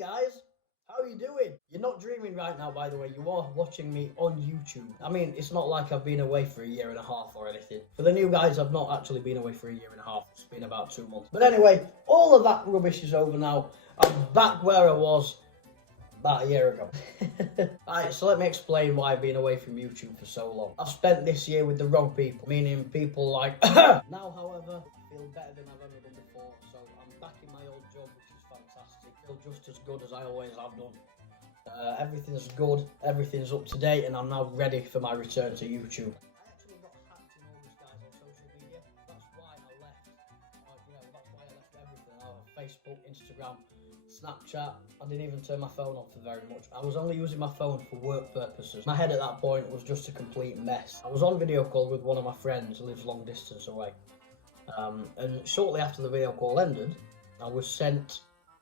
guys, how are you doing? You're not dreaming right now, by the way. You are watching me on YouTube. I mean, it's not like I've been away for a year and a half or anything. For the new guys, I've not actually been away for a year and a half. It's been about 2 months. But anyway, all of that rubbish is over now. I'm back where I was about a year ago. Alright, so let me explain why I've been away from YouTube for so long. I've spent this year with the wrong people, meaning people like now, however, I feel better than I've ever done before, so I'm back in my old job, which is fantastic. I feel just as good as I always have done. Everything's good, everything's up to date, and I'm now ready for my return to YouTube. I actually got hacked in August, guys, on social media. That's why I left. That's why I left everything. I have Facebook, Instagram, Snapchat. I didn't even turn my phone on for very much. I was only using my phone for work purposes. My head at that point was just a complete mess. I was on video call with one of my friends who lives long distance away. And shortly after the video call ended, I was sent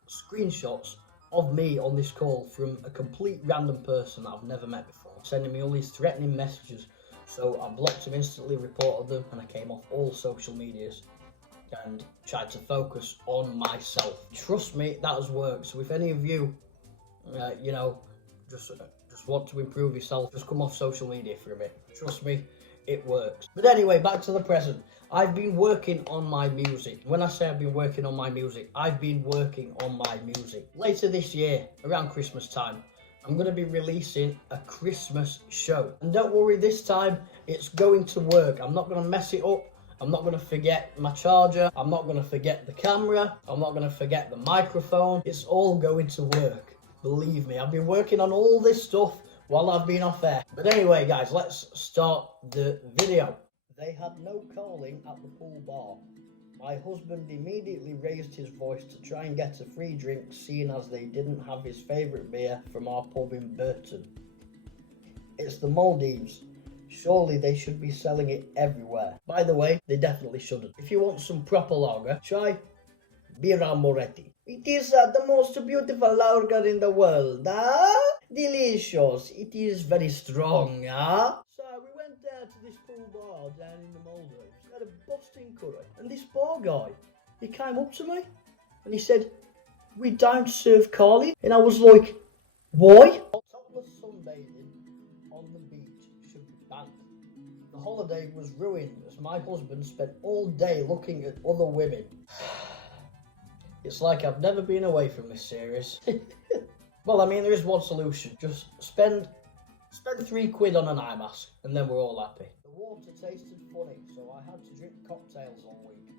screenshots of me on this call from a complete random person that I've never met before, sending me all these threatening messages. So I blocked him instantly, reported them, and I came off all social medias and tried to focus on myself. Trust me, that has worked. So if any of you, just want to improve yourself, just come off social media for a bit. Trust me, it works. But anyway, back to the present. I've been working on my music. When I say I've been working on my music, I've been working on my music. Later this year, around Christmas time, I'm going to be releasing a Christmas show. And don't worry, this time it's going to work. I'm not going to mess it up. I'm not going to forget my charger. I'm not going to forget the camera. I'm not going to forget the microphone. It's all going to work. Believe me, I've been working on all this stuff while I've been off air. But anyway, guys, let's start the video. They had no calling at the pool bar. My husband immediately raised his voice to try and get a free drink, seeing as they didn't have his favourite beer from our pub in Burton. It's the Maldives. Surely they should be selling it everywhere. By the way, they definitely shouldn't. If you want some proper lager, try Birra Moretti. It is the most beautiful lager in the world, delicious. It is very strong, So we went there to this pool bar down in the Maldives. We had a Boston curry. And this bar guy, he came up to me and he said, "We don't serve Carly." And I was like, "Why?" Topless sunbathing on the beach should be banned. The holiday was ruined as my husband spent all day looking at other women. It's like I've never been away from this series. Well, I mean, there is one solution. Just spend £3 on an eye mask and then we're all happy. The water tasted funny, so I had to drink cocktails all week.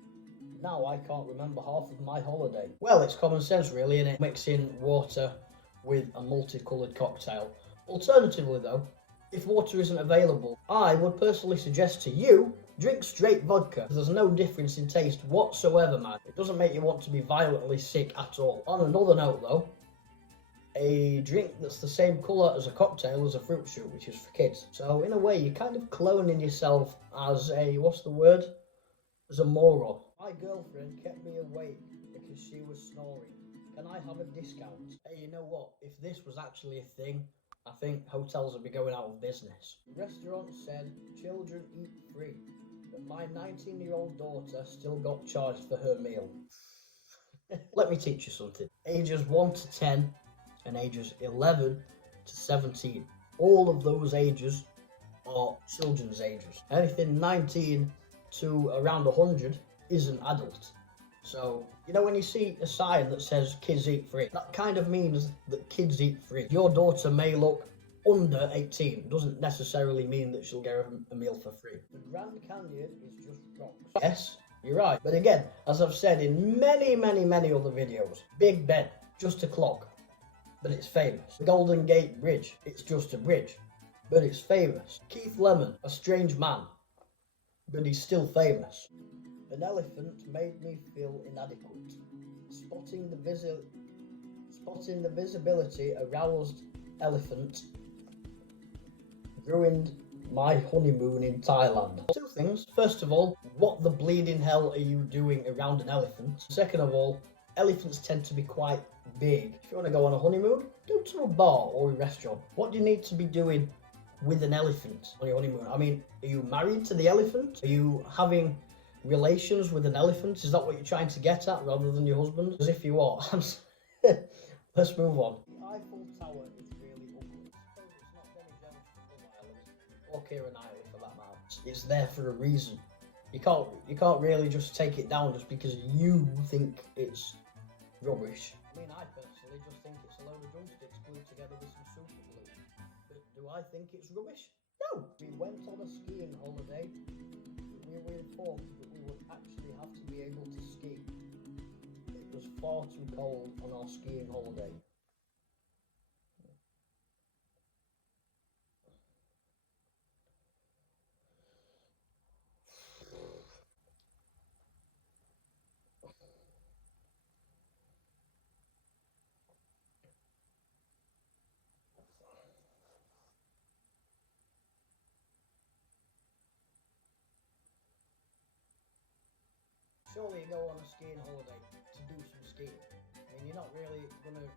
Now I can't remember half of my holiday. Well, it's common sense really, isn't it? Mixing water with a multicoloured cocktail. Alternatively though, if water isn't available, I would personally suggest to you, drink straight vodka. There's no difference in taste whatsoever, man. It doesn't make you want to be violently sick at all. On another note though, a drink that's the same colour as a cocktail is a fruit shoot, which is for kids. So in a way, you're kind of cloning yourself as a, as a moron. My girlfriend kept me awake because she was snoring. Can I have a discount? Hey, you know what? If this was actually a thing, I think hotels would be going out of business. The restaurant said children eat free, but my 19-year-old daughter still got charged for her meal. Let me teach you something. Ages 1 to 10 and ages 11 to 17. All of those ages are children's ages. Anything 19 to around 100 is an adult. So, you know when you see a sign that says kids eat free, that kind of means that kids eat free. Your daughter may look under 18, doesn't necessarily mean that she'll get a meal for free. The Grand Canyon is just rocks. Yes, you're right. But again, as I've said in many other videos, Big Ben, just a clock, but it's famous. The Golden Gate Bridge, it's just a bridge, but it's famous. Keith Lemon, a strange man, but he's still famous. An elephant made me feel inadequate. Spotting the visibility aroused elephant ruined my honeymoon in Thailand. Two things. First of all, what the bleeding hell are you doing around an elephant? Second of all, elephants tend to be quite big. If you want to go on a honeymoon, go to a bar or a restaurant. What do you need to be doing with an elephant on your honeymoon? I mean, are you married to the elephant? Are you having relations with an elephant? Is that what you're trying to get at rather than your husband? Because if you are, Let's move on. The Eiffel Tower is really ugly. I suppose it's not Denny Jones from Love Island, or Keira Knightley for that matter. It's there for a reason. You can't really just take it down just because you think it's rubbish. I mean, I personally just think it's a load of drumsticks glued together with some super glue. But do I think it's rubbish? No. We went on a skiing holiday. We were informed that we would actually have to be able to ski. It was far too cold on our skiing holiday. Surely you go on a skiing holiday to do some skiing. I mean, you're not really going to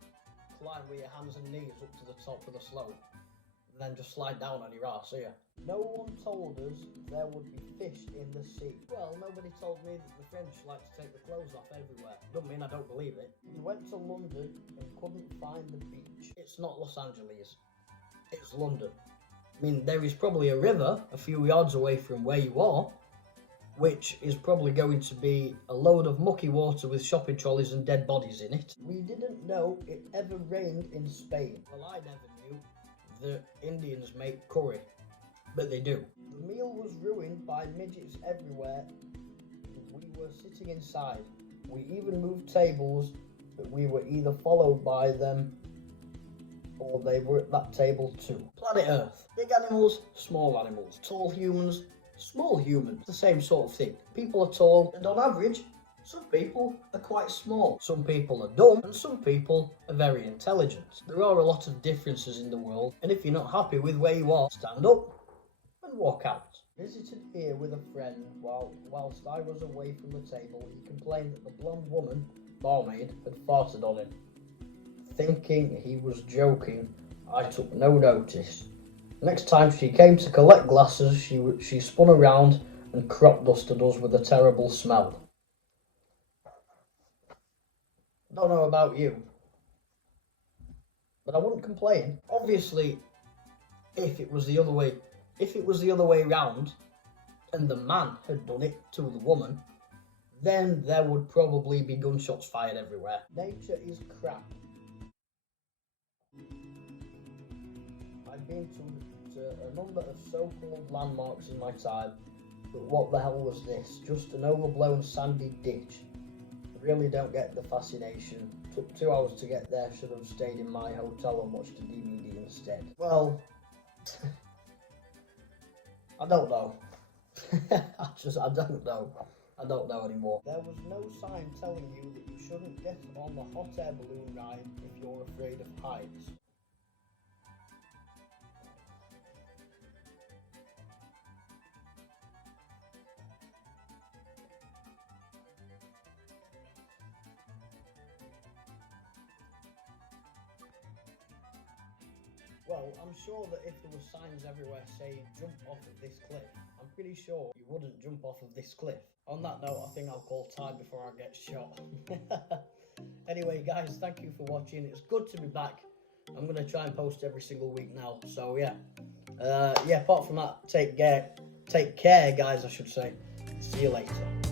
climb with your hands and knees up to the top of the slope and then just slide down on your arse, are you? No one told us there would be fish in the sea. Well, nobody told me that the French like to take the clothes off everywhere. Doesn't mean I don't believe it. We went to London and couldn't find the beach. It's not Los Angeles. It's London. I mean, there is probably a river a few yards away from where you are, which is probably going to be a load of mucky water with shopping trolleys and dead bodies in it. We didn't know it ever rained in Spain. Well, I never knew that Indians make curry, but they do. The meal was ruined by midgets everywhere. We were sitting inside. We even moved tables, but we were either followed by them or they were at that table too. Planet Earth. Big animals, small animals. Tall humans, small humans, the same sort of thing. People are tall, and on average, some people are quite small. Some people are dumb, and some people are very intelligent. There are a lot of differences in the world, and if you're not happy with where you are, stand up and walk out. Visited here with a friend whilst I was away from the table. He complained that the blonde woman, barmaid, had farted on him. Thinking he was joking, I took no notice. Next time she came to collect glasses, she spun around and crop dusted us with a terrible smell. Don't know about you, but I wouldn't complain. Obviously, if it was the other way round, and the man had done it to the woman, then there would probably be gunshots fired everywhere. Nature is crap. I've been to a number of so-called landmarks in my time, but what the hell was this? Just an overblown sandy ditch. I really don't get the fascination. Took 2 hours to get there, should have stayed in my hotel and watched a DVD instead. Well, I don't know. I don't know. I don't know anymore. There was no sign telling you that you shouldn't get on the hot air balloon ride if you're afraid of heights. Well, I'm sure that if there were signs everywhere saying jump off of this cliff, I'm pretty sure you wouldn't jump off of this cliff. On that note, I think I'll call time before I get shot. Anyway, guys, thank you for watching. It's good to be back. I'm going to try and post every single week now. So, yeah. Apart from that, take care, guys, I should say. See you later.